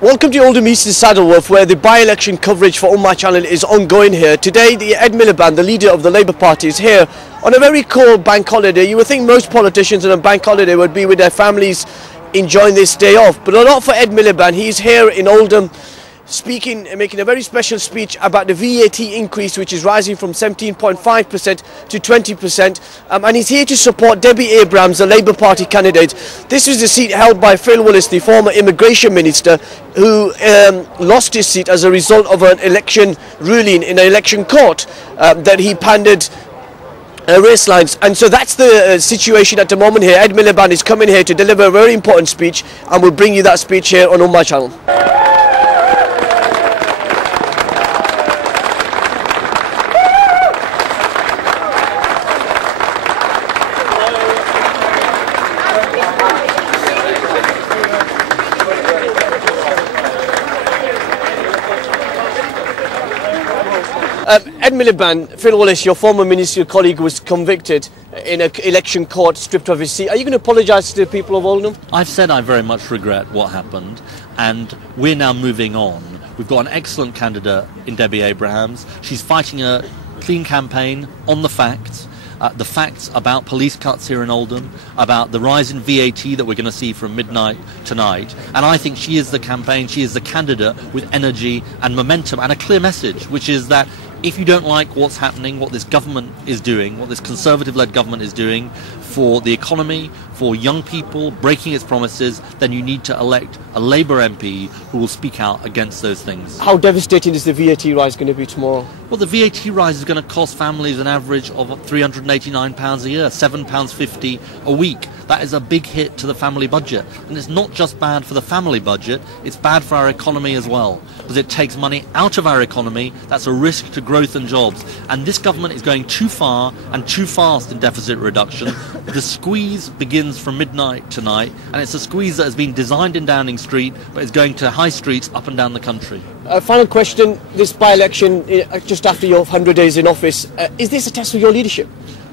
Welcome to Oldham East in Saddleworth, where the by-election coverage for Ummah channel is ongoing here. Today, Ed Miliband, the leader of the Labour Party, is here on a very cold bank holiday. You would think most politicians on a bank holiday would be with their families enjoying this day off, but not for Ed Miliband. He's here in Oldham speaking and making a very special speech about the VAT increase, which is rising from 17.5% to 20%, and he's here to support Debbie Abrahams, the Labour Party candidate. This was the seat held by Phil Willis, the former immigration minister, who lost his seat as a result of an election ruling in an election court that he pandered race lines. And so that's the situation at the moment here. Ed Miliband is coming here to deliver a very important speech, and we'll bring you that speech here on Ummah channel. Ed Miliband, Phil Willis, your former ministerial colleague, was convicted in an election court, stripped of his seat. Are you going to apologise to the people of Oldham? I've said I very much regret what happened, and we're now moving on. We've got an excellent candidate in Debbie Abrahams. She's fighting a clean campaign on the facts about police cuts here in Oldham, about the rise in VAT that we're going to see from midnight tonight. And I think she is the campaign, she is the candidate with energy and momentum and a clear message, which is that if you don't like what's happening, what this government is doing, what this Conservative-led government is doing for the economy, for young people, breaking its promises, then you need to elect a Labour MP who will speak out against those things. How devastating is the VAT rise going to be tomorrow? Well, the VAT rise is going to cost families an average of £389 a year, £7.50 a week. That is a big hit to the family budget. And it's not just bad for the family budget, it's bad for our economy as well. Because it takes money out of our economy, that's a risk to growth and jobs. And this government is going too far and too fast in deficit reduction. The squeeze begins from midnight tonight, and it's a squeeze that has been designed in Downing Street, but is going to high streets up and down the country. Final question, this by-election, just after your 100 days in office, is this a test of your leadership?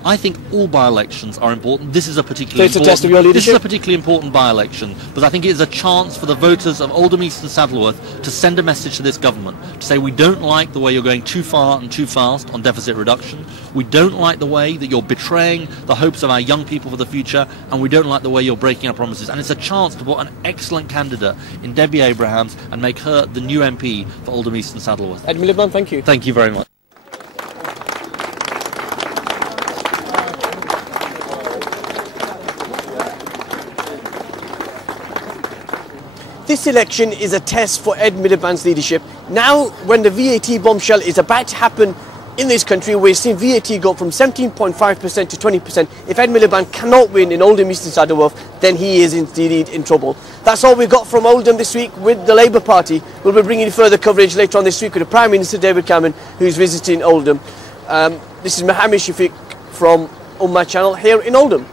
I think all by-elections are important. This is a particularly test of your leadership? This is a particularly important by-election, but I think it is a chance for the voters of Oldham East and Saddleworth to send a message to this government, to say we don't like the way you're going too far and too fast on deficit reduction, we don't like the way that you're betraying the hopes of our young people for the future, and we don't like the way you're breaking our promises. And it's a chance to put an excellent candidate in Debbie Abrahams and make her the new MP for Oldham East and Saddleworth. Ed Miliband, thank you. Thank you very much. This election is a test for Ed Miliband's leadership. Now, when the VAT bombshell is about to happen in this country, we're seeing VAT go from 17.5% to 20%. If Ed Miliband cannot win in Oldham East and Saddleworth, then he is indeed in trouble. That's all we've got from Oldham this week with the Labour Party. We'll be bringing you further coverage later on this week with the Prime Minister David Cameron, who's visiting Oldham. This is Mohammed Shafiq from Ummah channel here in Oldham.